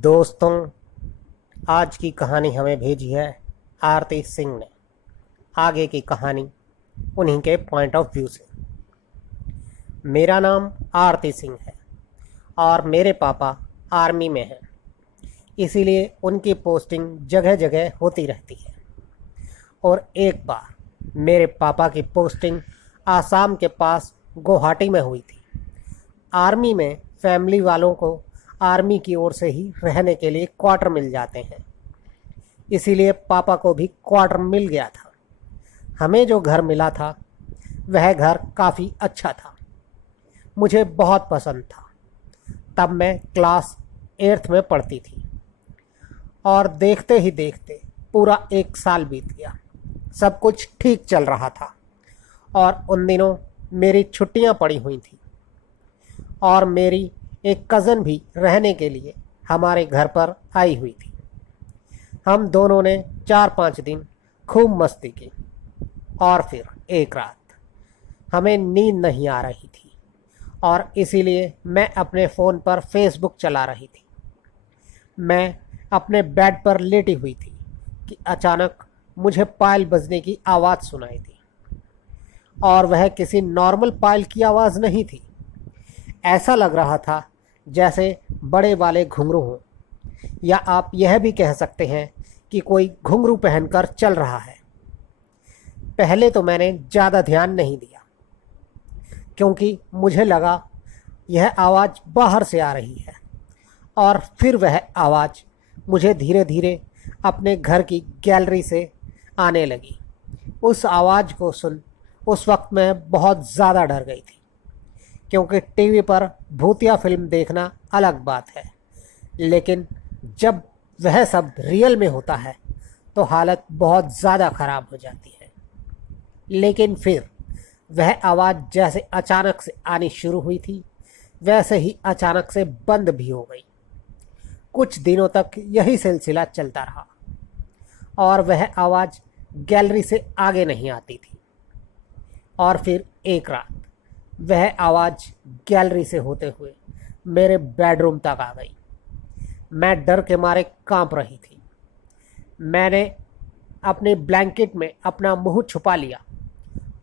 दोस्तों, आज की कहानी हमें भेजी है आरती सिंह ने। आगे की कहानी उन्हीं के पॉइंट ऑफ व्यू से। मेरा नाम आरती सिंह है और मेरे पापा आर्मी में हैं, इसीलिए उनकी पोस्टिंग जगह जगह होती रहती है। और एक बार मेरे पापा की पोस्टिंग आसाम के पास गुवाहाटी में हुई थी। आर्मी में फैमिली वालों को आर्मी की ओर से ही रहने के लिए क्वार्टर मिल जाते हैं, इसीलिए पापा को भी क्वार्टर मिल गया था। हमें जो घर मिला था वह घर काफ़ी अच्छा था, मुझे बहुत पसंद था। तब मैं क्लास 8th में पढ़ती थी और देखते ही देखते पूरा 1 साल बीत गया। सब कुछ ठीक चल रहा था और उन दिनों मेरी छुट्टियां पड़ी हुई थी और मेरी एक कज़न भी रहने के लिए हमारे घर पर आई हुई थी। हम दोनों ने 4-5 दिन खूब मस्ती की और फिर एक रात हमें नींद नहीं आ रही थी और इसीलिए मैं अपने फ़ोन पर फेसबुक चला रही थी। मैं अपने बेड पर लेटी हुई थी कि अचानक मुझे पायल बजने की आवाज़ सुनाई दी और वह किसी नॉर्मल पायल की आवाज़ नहीं थी। ऐसा लग रहा था जैसे बड़े वाले घुंघरू हों, या आप यह भी कह सकते हैं कि कोई घुंघरू पहनकर चल रहा है। पहले तो मैंने ज़्यादा ध्यान नहीं दिया क्योंकि मुझे लगा यह आवाज़ बाहर से आ रही है, और फिर वह आवाज़ मुझे धीरे धीरे अपने घर की गैलरी से आने लगी। उस आवाज़ को सुन उस वक्त मैं बहुत ज़्यादा डर गई थी, क्योंकि टीवी पर भूतिया फिल्म देखना अलग बात है, लेकिन जब वह सब रियल में होता है तो हालत बहुत ज़्यादा ख़राब हो जाती है। लेकिन फिर वह आवाज़ जैसे अचानक से आनी शुरू हुई थी वैसे ही अचानक से बंद भी हो गई। कुछ दिनों तक यही सिलसिला चलता रहा और वह आवाज़ गैलरी से आगे नहीं आती थी। और फिर एक रात वह आवाज़ गैलरी से होते हुए मेरे बेडरूम तक आ गई। मैं डर के मारे कांप रही थी। मैंने अपने ब्लैंकेट में अपना मुंह छुपा लिया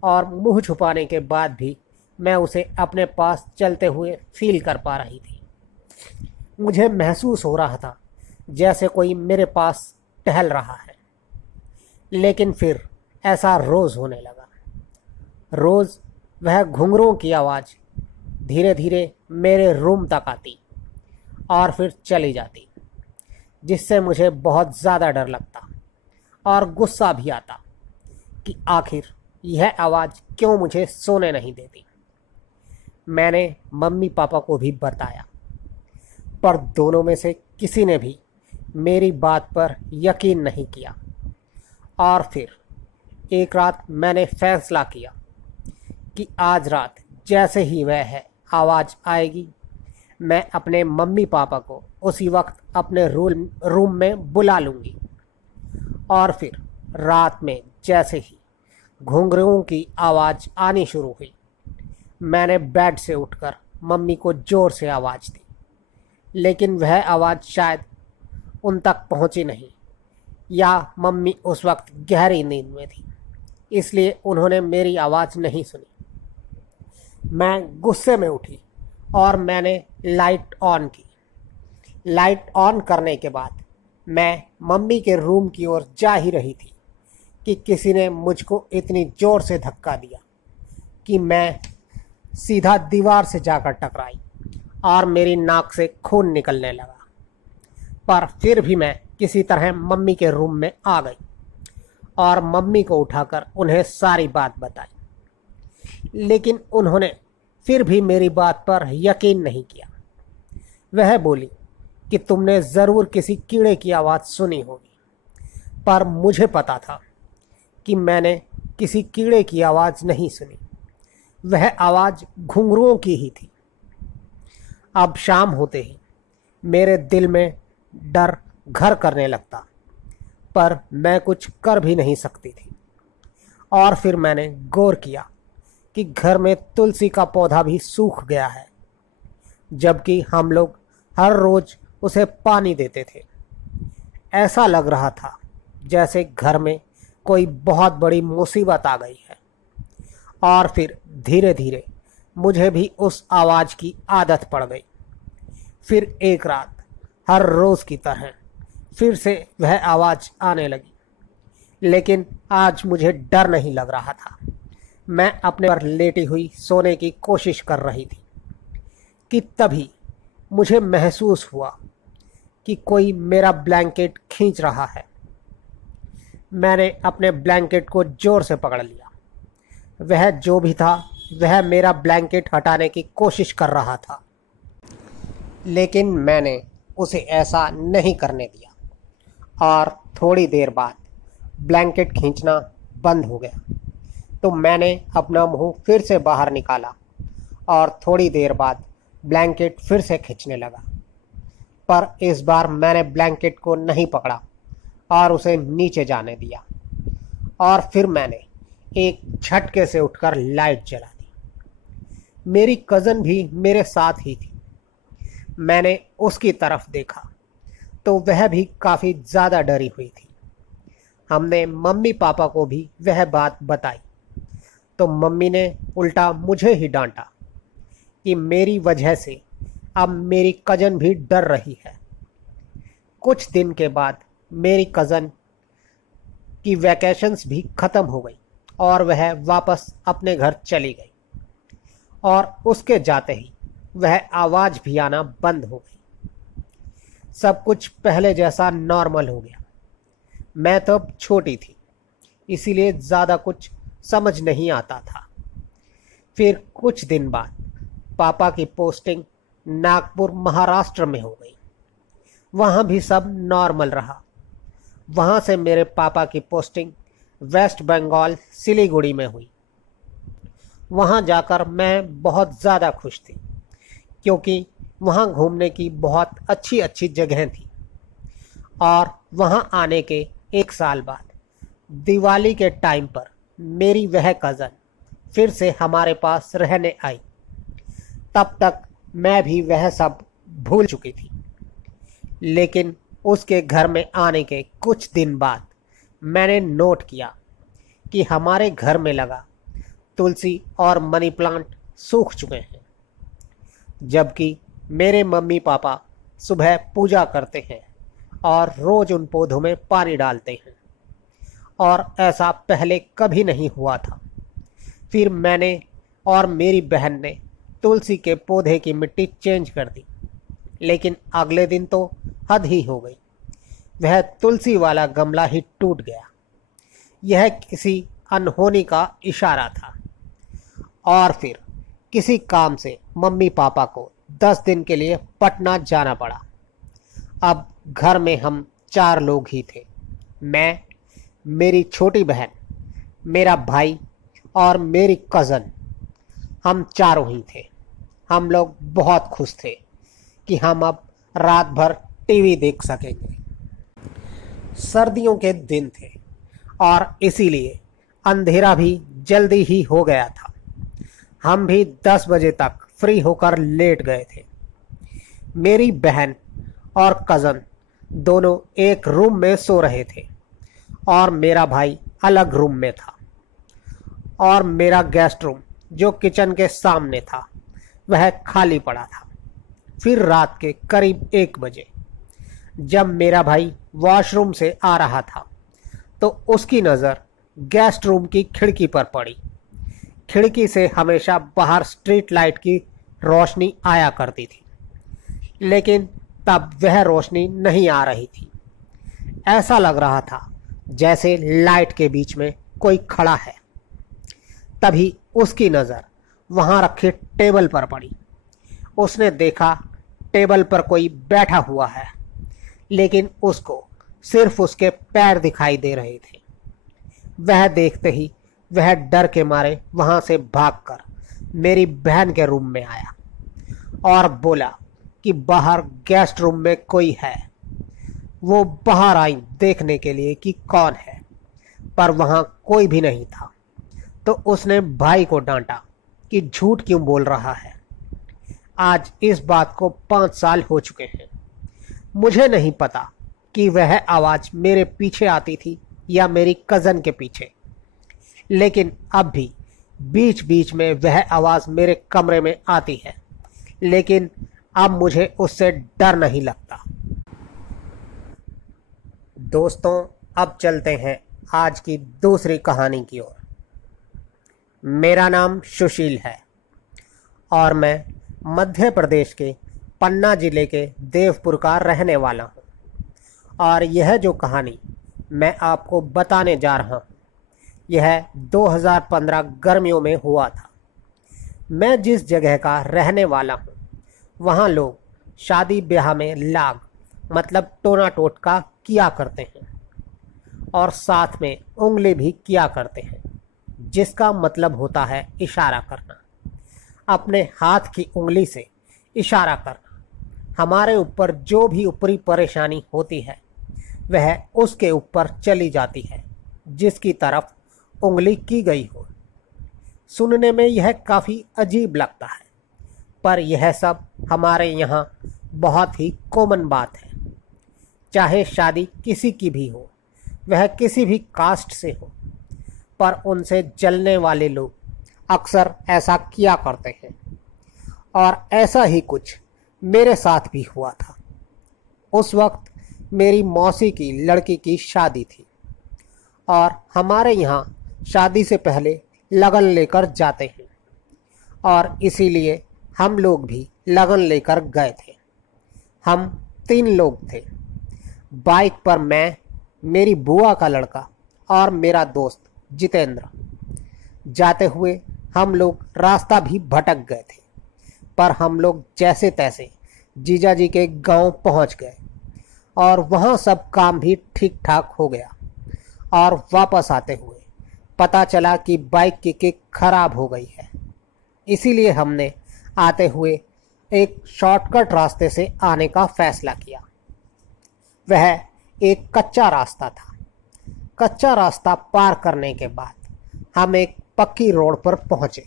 और मुंह छुपाने के बाद भी मैं उसे अपने पास चलते हुए फील कर पा रही थी। मुझे महसूस हो रहा था जैसे कोई मेरे पास टहल रहा है। लेकिन फिर ऐसा रोज़ होने लगा। रोज़ वह घुंघरूओं की आवाज़ धीरे धीरे मेरे रूम तक आती और फिर चली जाती, जिससे मुझे बहुत ज़्यादा डर लगता और गुस्सा भी आता कि आखिर यह आवाज़ क्यों मुझे सोने नहीं देती। मैंने मम्मी पापा को भी बताया, पर दोनों में से किसी ने भी मेरी बात पर यकीन नहीं किया। और फिर एक रात मैंने फैसला किया कि आज रात जैसे ही वह आवाज़ आएगी मैं अपने मम्मी पापा को उसी वक्त अपने रूम में बुला लूँगी। और फिर रात में जैसे ही घुंघरूओं की आवाज़ आनी शुरू हुई मैंने बेड से उठकर मम्मी को ज़ोर से आवाज़ दी, लेकिन वह आवाज़ शायद उन तक पहुंची नहीं, या मम्मी उस वक्त गहरी नींद में थी, इसलिए उन्होंने मेरी आवाज़ नहीं सुनी। मैं गुस्से में उठी और मैंने लाइट ऑन की। लाइट ऑन करने के बाद मैं मम्मी के रूम की ओर जा ही रही थी कि किसी ने मुझको इतनी ज़ोर से धक्का दिया कि मैं सीधा दीवार से जाकर टकराई और मेरी नाक से खून निकलने लगा। पर फिर भी मैं किसी तरह मम्मी के रूम में आ गई और मम्मी को उठाकर उन्हें सारी बात बताई। लेकिन उन्होंने फिर भी मेरी बात पर यकीन नहीं किया। वह बोली कि तुमने ज़रूर किसी कीड़े की आवाज़ सुनी होगी, पर मुझे पता था कि मैंने किसी कीड़े की आवाज़ नहीं सुनी। वह आवाज़ घुंघरूओं की ही थी। अब शाम होते ही मेरे दिल में डर घर करने लगता, पर मैं कुछ कर भी नहीं सकती थी। और फिर मैंने गौर किया कि घर में तुलसी का पौधा भी सूख गया है, जबकि हम लोग हर रोज़ उसे पानी देते थे। ऐसा लग रहा था जैसे घर में कोई बहुत बड़ी मुसीबत आ गई है। और फिर धीरे धीरे मुझे भी उस आवाज़ की आदत पड़ गई। फिर एक रात हर रोज़ की तरह फिर से वह आवाज़ आने लगी, लेकिन आज मुझे डर नहीं लग रहा था। मैं अपने पर लेटी हुई सोने की कोशिश कर रही थी कि तभी मुझे महसूस हुआ कि कोई मेरा ब्लैंकेट खींच रहा है। मैंने अपने ब्लैंकेट को ज़ोर से पकड़ लिया। वह जो भी था वह मेरा ब्लैंकेट हटाने की कोशिश कर रहा था, लेकिन मैंने उसे ऐसा नहीं करने दिया। और थोड़ी देर बाद ब्लैंकेट खींचना बंद हो गया, तो मैंने अपना मुंह फिर से बाहर निकाला और थोड़ी देर बाद ब्लैंकेट फिर से खींचने लगा। पर इस बार मैंने ब्लैंकेट को नहीं पकड़ा और उसे नीचे जाने दिया। और फिर मैंने एक झटके से उठकर लाइट जला दी। मेरी कज़न भी मेरे साथ ही थी। मैंने उसकी तरफ देखा तो वह भी काफ़ी ज़्यादा डरी हुई थी। हमने मम्मी पापा को भी वह बात बताई, तो मम्मी ने उल्टा मुझे ही डांटा कि मेरी वजह से अब मेरी कज़न भी डर रही है। कुछ दिन के बाद मेरी कज़न की वैकेशंस भी ख़त्म हो गई और वह वापस अपने घर चली गई। और उसके जाते ही वह आवाज़ भी आना बंद हो गई। सब कुछ पहले जैसा नॉर्मल हो गया। मैं तो अब छोटी थी, इसीलिए ज़्यादा कुछ समझ नहीं आता था। फिर कुछ दिन बाद पापा की पोस्टिंग नागपुर महाराष्ट्र में हो गई। वहाँ भी सब नॉर्मल रहा। वहाँ से मेरे पापा की पोस्टिंग वेस्ट बंगाल सिलीगुड़ी में हुई। वहाँ जाकर मैं बहुत ज़्यादा खुश थी, क्योंकि वहाँ घूमने की बहुत अच्छी अच्छी जगह थी। और वहाँ आने के एक साल बाद दिवाली के टाइम पर मेरी वह कज़न फिर से हमारे पास रहने आई। तब तक मैं भी वह सब भूल चुकी थी, लेकिन उसके घर में आने के कुछ दिन बाद मैंने नोट किया कि हमारे घर में लगा तुलसी और मनी प्लांट सूख चुके हैं, जबकि मेरे मम्मी पापा सुबह पूजा करते हैं और रोज़ उन पौधों में पानी डालते हैं, और ऐसा पहले कभी नहीं हुआ था। फिर मैंने और मेरी बहन ने तुलसी के पौधे की मिट्टी चेंज कर दी, लेकिन अगले दिन तो हद ही हो गई। वह तुलसी वाला गमला ही टूट गया। यह किसी अनहोनी का इशारा था। और फिर किसी काम से मम्मी पापा को 10 दिन के लिए पटना जाना पड़ा। अब घर में हम 4 लोग ही थे। मैं, मेरी छोटी बहन, मेरा भाई और मेरी कज़न। हम चारों ही थे। हम लोग बहुत खुश थे कि हम अब रात भर टीवी देख सकेंगे। सर्दियों के दिन थे और इसीलिए अंधेरा भी जल्दी ही हो गया था। हम भी 10 बजे तक फ्री होकर लेट गए थे। मेरी बहन और कज़न दोनों एक रूम में सो रहे थे और मेरा भाई अलग रूम में था। और मेरा गेस्ट रूम जो किचन के सामने था वह खाली पड़ा था। फिर रात के करीब 1 बजे जब मेरा भाई वॉशरूम से आ रहा था तो उसकी नज़र गेस्ट रूम की खिड़की पर पड़ी। खिड़की से हमेशा बाहर स्ट्रीट लाइट की रोशनी आया करती थी, लेकिन तब वह रोशनी नहीं आ रही थी। ऐसा लग रहा था जैसे लाइट के बीच में कोई खड़ा है। तभी उसकी नज़र वहाँ रखे टेबल पर पड़ी। उसने देखा टेबल पर कोई बैठा हुआ है, लेकिन उसको सिर्फ उसके पैर दिखाई दे रहे थे। वह देखते ही वह डर के मारे वहाँ से भागकर मेरी बहन के रूम में आया और बोला कि बाहर गेस्ट रूम में कोई है। वो बाहर आई देखने के लिए कि कौन है, पर वहाँ कोई भी नहीं था। तो उसने भाई को डांटा कि झूठ क्यों बोल रहा है। आज इस बात को 5 साल हो चुके हैं। मुझे नहीं पता कि वह आवाज़ मेरे पीछे आती थी या मेरी कज़न के पीछे, लेकिन अब भी बीच बीच में वह आवाज़ मेरे कमरे में आती है, लेकिन अब मुझे उससे डर नहीं लगता। दोस्तों, अब चलते हैं आज की दूसरी कहानी की ओर। मेरा नाम सुशील है और मैं मध्य प्रदेश के पन्ना जिले के देवपुर का रहने वाला हूँ। और यह जो कहानी मैं आपको बताने जा रहा हूँ, यह 2015 गर्मियों में हुआ था। मैं जिस जगह का रहने वाला हूँ, वहाँ लोग शादी ब्याह में लाग मतलब टोना टोटका किया करते हैं और साथ में उंगली भी किया करते हैं, जिसका मतलब होता है इशारा करना। अपने हाथ की उंगली से इशारा करना। हमारे ऊपर जो भी ऊपरी परेशानी होती है वह उसके ऊपर चली जाती है जिसकी तरफ उंगली की गई हो। सुनने में यह काफ़ी अजीब लगता है, पर यह सब हमारे यहाँ बहुत ही कॉमन बात है। चाहे शादी किसी की भी हो, वह किसी भी कास्ट से हो, पर उनसे जलने वाले लोग अक्सर ऐसा किया करते हैं। और ऐसा ही कुछ मेरे साथ भी हुआ था। उस वक्त मेरी मौसी की लड़की की शादी थी और हमारे यहाँ शादी से पहले लगन लेकर जाते हैं और इसीलिए हम लोग भी लगन लेकर गए थे। हम 3 लोग थे। बाइक पर मैं, मेरी बुआ का लड़का और मेरा दोस्त जितेंद्र। जाते हुए हम लोग रास्ता भी भटक गए थे, पर हम लोग जैसे तैसे जीजा जी के गांव पहुंच गए और वहां सब काम भी ठीक ठाक हो गया। और वापस आते हुए पता चला कि बाइक की किक खराब हो गई है। इसीलिए हमने आते हुए एक शॉर्टकट रास्ते से आने का फैसला किया। वह एक कच्चा रास्ता था। कच्चा रास्ता पार करने के बाद हम एक पक्की रोड पर पहुंचे,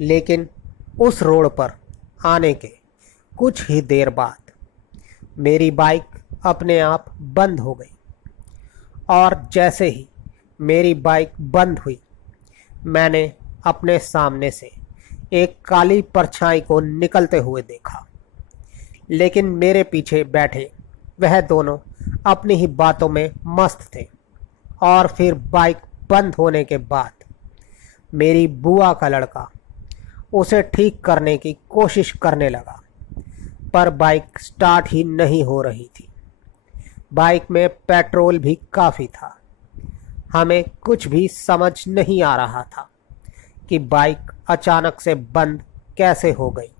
लेकिन उस रोड पर आने के कुछ ही देर बाद मेरी बाइक अपने आप बंद हो गई। और जैसे ही मेरी बाइक बंद हुई, मैंने अपने सामने से एक काली परछाई को निकलते हुए देखा, लेकिन मेरे पीछे बैठे वह दोनों अपनी ही बातों में मस्त थे। और फिर बाइक बंद होने के बाद मेरी बुआ का लड़का उसे ठीक करने की कोशिश करने लगा, पर बाइक स्टार्ट ही नहीं हो रही थी। बाइक में पेट्रोल भी काफ़ी था। हमें कुछ भी समझ नहीं आ रहा था कि बाइक अचानक से बंद कैसे हो गई।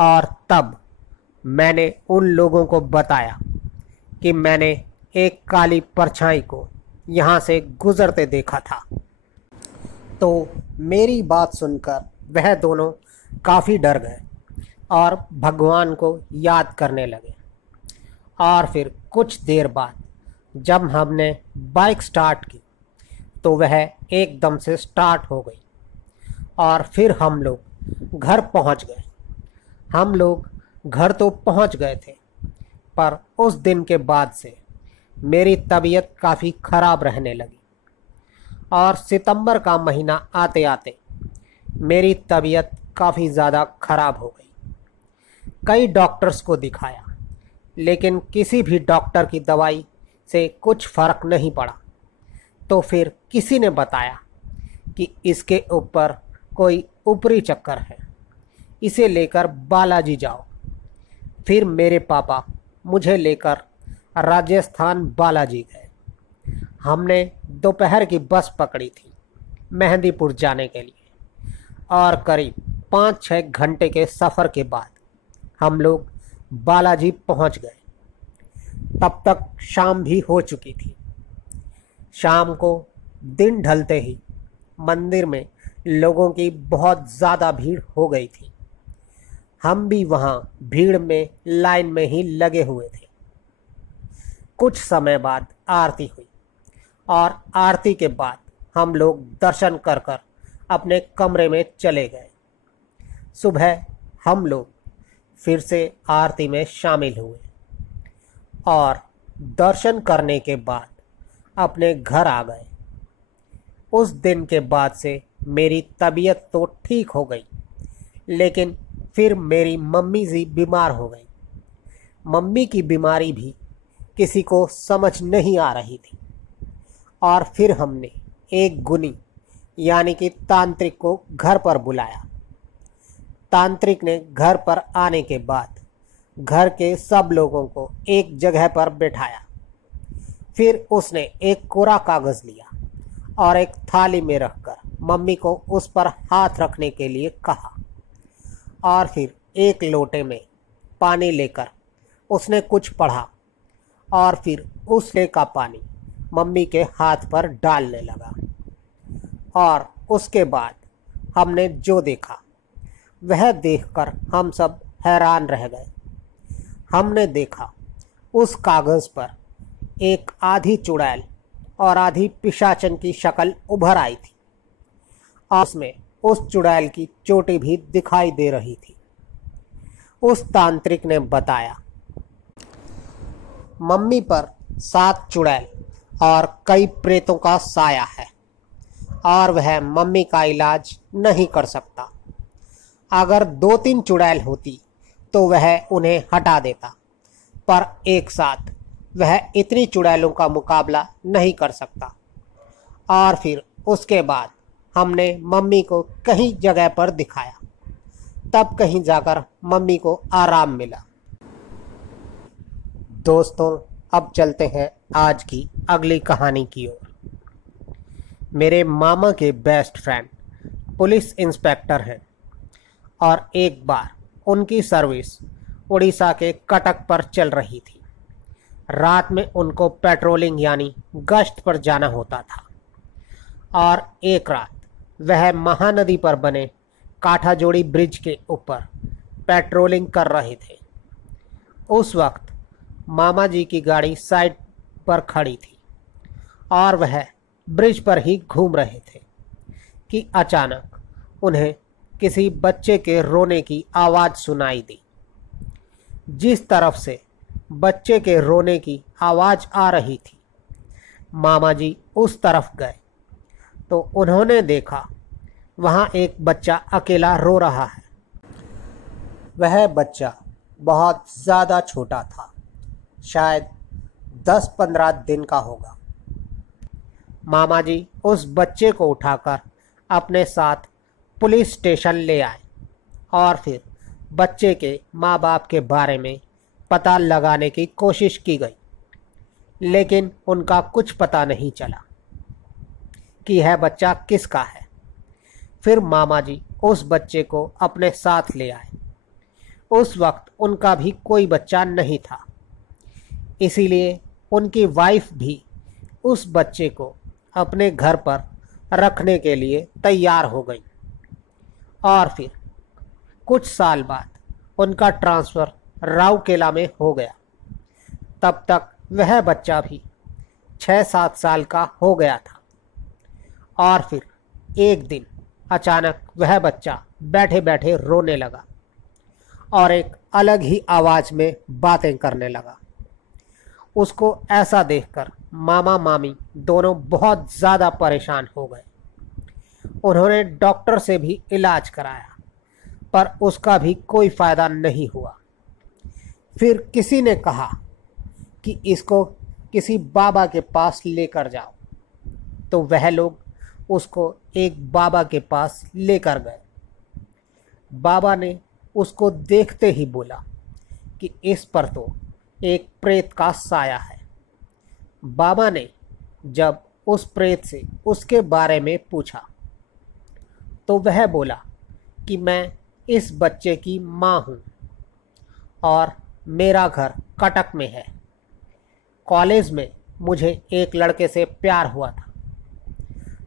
और तब मैंने उन लोगों को बताया कि मैंने एक काली परछाई को यहाँ से गुजरते देखा था। तो मेरी बात सुनकर वह दोनों काफ़ी डर गए और भगवान को याद करने लगे। और फिर कुछ देर बाद जब हमने बाइक स्टार्ट की तो वह एकदम से स्टार्ट हो गई और फिर हम लोग घर पहुंच गए। हम लोग घर तो पहुंच गए थे, पर उस दिन के बाद से मेरी तबीयत काफ़ी ख़राब रहने लगी और सितंबर का महीना आते आते मेरी तबीयत काफ़ी ज़्यादा ख़राब हो गई। कई डॉक्टर्स को दिखाया, लेकिन किसी भी डॉक्टर की दवाई से कुछ फ़र्क नहीं पड़ा। तो फिर किसी ने बताया कि इसके ऊपर कोई ऊपरी चक्कर है, इसे लेकर बालाजी जाओ। फिर मेरे पापा मुझे लेकर राजस्थान बालाजी गए। हमने दोपहर की बस पकड़ी थी मेहंदीपुर जाने के लिए और करीब 5-6 घंटे के सफ़र के बाद हम लोग बालाजी पहुंच गए। तब तक शाम भी हो चुकी थी। शाम को दिन ढलते ही मंदिर में लोगों की बहुत ज़्यादा भीड़ हो गई थी। हम भी वहाँ भीड़ में लाइन में ही लगे हुए थे। कुछ समय बाद आरती हुई और आरती के बाद हम लोग दर्शन कर कर अपने कमरे में चले गए। सुबह हम लोग फिर से आरती में शामिल हुए और दर्शन करने के बाद अपने घर आ गए। उस दिन के बाद से मेरी तबीयत तो ठीक हो गई, लेकिन फिर मेरी मम्मी जी बीमार हो गई। मम्मी की बीमारी भी किसी को समझ नहीं आ रही थी और फिर हमने एक गुनी यानी कि तांत्रिक को घर पर बुलाया। तांत्रिक ने घर पर आने के बाद घर के सब लोगों को एक जगह पर बैठाया। फिर उसने एक कोरा कागज़ लिया और एक थाली में रखकर मम्मी को उस पर हाथ रखने के लिए कहा और फिर एक लोटे में पानी लेकर उसने कुछ पढ़ा और फिर उस लोटे का पानी मम्मी के हाथ पर डालने लगा। और उसके बाद हमने जो देखा वह देखकर हम सब हैरान रह गए। हमने देखा उस कागज़ पर एक आधी चुड़ैल और आधी पिशाचन की शक्ल उभर आई थी और उसमें उस चुड़ैल की चोटी भी दिखाई दे रही थी। उस तांत्रिक ने बताया, मम्मी पर 7 चुड़ैल और कई प्रेतों का साया है और वह मम्मी का इलाज नहीं कर सकता। अगर 2-3 चुड़ैल होती तो वह उन्हें हटा देता, पर एक साथ वह इतनी चुड़ैलों का मुकाबला नहीं कर सकता। और फिर उसके बाद हमने मम्मी को कहीं जगह पर दिखाया, तब कहीं जाकर मम्मी को आराम मिला। दोस्तों, अब चलते हैं आज की अगली कहानी की ओर। मेरे मामा के बेस्ट फ्रेंड पुलिस इंस्पेक्टर हैं और एक बार उनकी सर्विस उड़ीसा के कटक पर चल रही थी। रात में उनको पेट्रोलिंग यानी गश्त पर जाना होता था और एक रात वह महानदी पर बने काठाजोड़ी ब्रिज के ऊपर पेट्रोलिंग कर रहे थे। उस वक्त मामा जी की गाड़ी साइड पर खड़ी थी और वह ब्रिज पर ही घूम रहे थे कि अचानक उन्हें किसी बच्चे के रोने की आवाज़ सुनाई दी। जिस तरफ से बच्चे के रोने की आवाज़ आ रही थी, मामा जी उस तरफ गए तो उन्होंने देखा वहाँ एक बच्चा अकेला रो रहा है। वह बच्चा बहुत ज़्यादा छोटा था, शायद 10-15 दिन का होगा। मामा जी उस बच्चे को उठाकर अपने साथ पुलिस स्टेशन ले आए और फिर बच्चे के माँ बाप के बारे में पता लगाने की कोशिश की गई, लेकिन उनका कुछ पता नहीं चला कि यह बच्चा किसका है। फिर मामा जी उस बच्चे को अपने साथ ले आए। उस वक्त उनका भी कोई बच्चा नहीं था, इसीलिए उनकी वाइफ भी उस बच्चे को अपने घर पर रखने के लिए तैयार हो गई। और फिर कुछ साल बाद उनका ट्रांसफ़र राउरकेला में हो गया। तब तक वह बच्चा भी 6-7 साल का हो गया था। और फिर एक दिन अचानक वह बच्चा बैठे बैठे रोने लगा और एक अलग ही आवाज़ में बातें करने लगा। उसको ऐसा देखकर मामा मामी दोनों बहुत ज़्यादा परेशान हो गए। उन्होंने डॉक्टर से भी इलाज कराया, पर उसका भी कोई फ़ायदा नहीं हुआ। फिर किसी ने कहा कि इसको किसी बाबा के पास लेकर जाओ, तो वह लोग उसको एक बाबा के पास लेकर गए। बाबा ने उसको देखते ही बोला कि इस पर तो एक प्रेत का साया है। बाबा ने जब उस प्रेत से उसके बारे में पूछा तो वह बोला कि मैं इस बच्चे की माँ हूँ और मेरा घर कटक में है। कॉलेज में मुझे एक लड़के से प्यार हुआ था,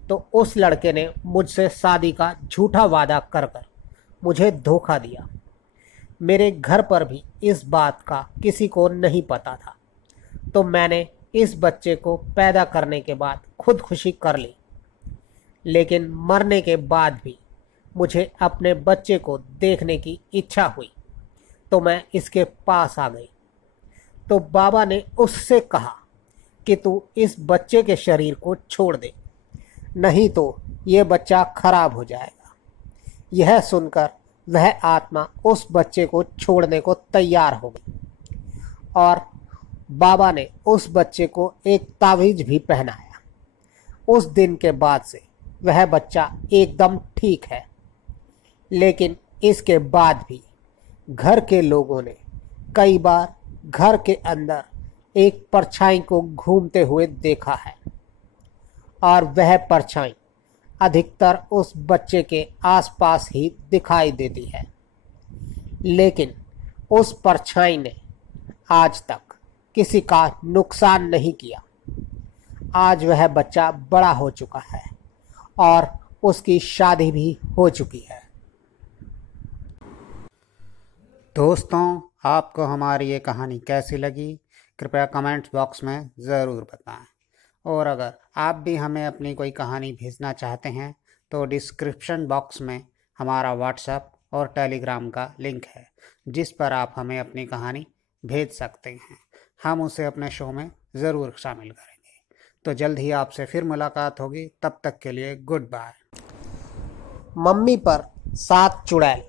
तो उस लड़के ने मुझसे शादी का झूठा वादा कर कर मुझे धोखा दिया। मेरे घर पर भी इस बात का किसी को नहीं पता था, तो मैंने इस बच्चे को पैदा करने के बाद खुदकुशी कर ली। लेकिन मरने के बाद भी मुझे अपने बच्चे को देखने की इच्छा हुई, तो मैं इसके पास आ गई। तो बाबा ने उससे कहा कि तू इस बच्चे के शरीर को छोड़ दे, नहीं तो ये बच्चा खराब हो जाएगा। यह सुनकर वह आत्मा उस बच्चे को छोड़ने को तैयार हो गई और बाबा ने उस बच्चे को एक तावीज भी पहनाया। उस दिन के बाद से वह बच्चा एकदम ठीक है। लेकिन इसके बाद भी घर के लोगों ने कई बार घर के अंदर एक परछाई को घूमते हुए देखा है और वह परछाई अधिकतर उस बच्चे के आसपास ही दिखाई देती है। लेकिन उस परछाई ने आज तक किसी का नुकसान नहीं किया। आज वह बच्चा बड़ा हो चुका है और उसकी शादी भी हो चुकी है। दोस्तों, आपको हमारी ये कहानी कैसी लगी कृपया कमेंट्स बॉक्स में ज़रूर बताएं। और अगर आप भी हमें अपनी कोई कहानी भेजना चाहते हैं तो डिस्क्रिप्शन बॉक्स में हमारा व्हाट्सएप और टेलीग्राम का लिंक है, जिस पर आप हमें अपनी कहानी भेज सकते हैं। हम उसे अपने शो में ज़रूर शामिल करेंगे। तो जल्द ही आपसे फिर मुलाकात होगी। तब तक के लिए गुड बाय। मम्मी पर 7 चुड़ैल।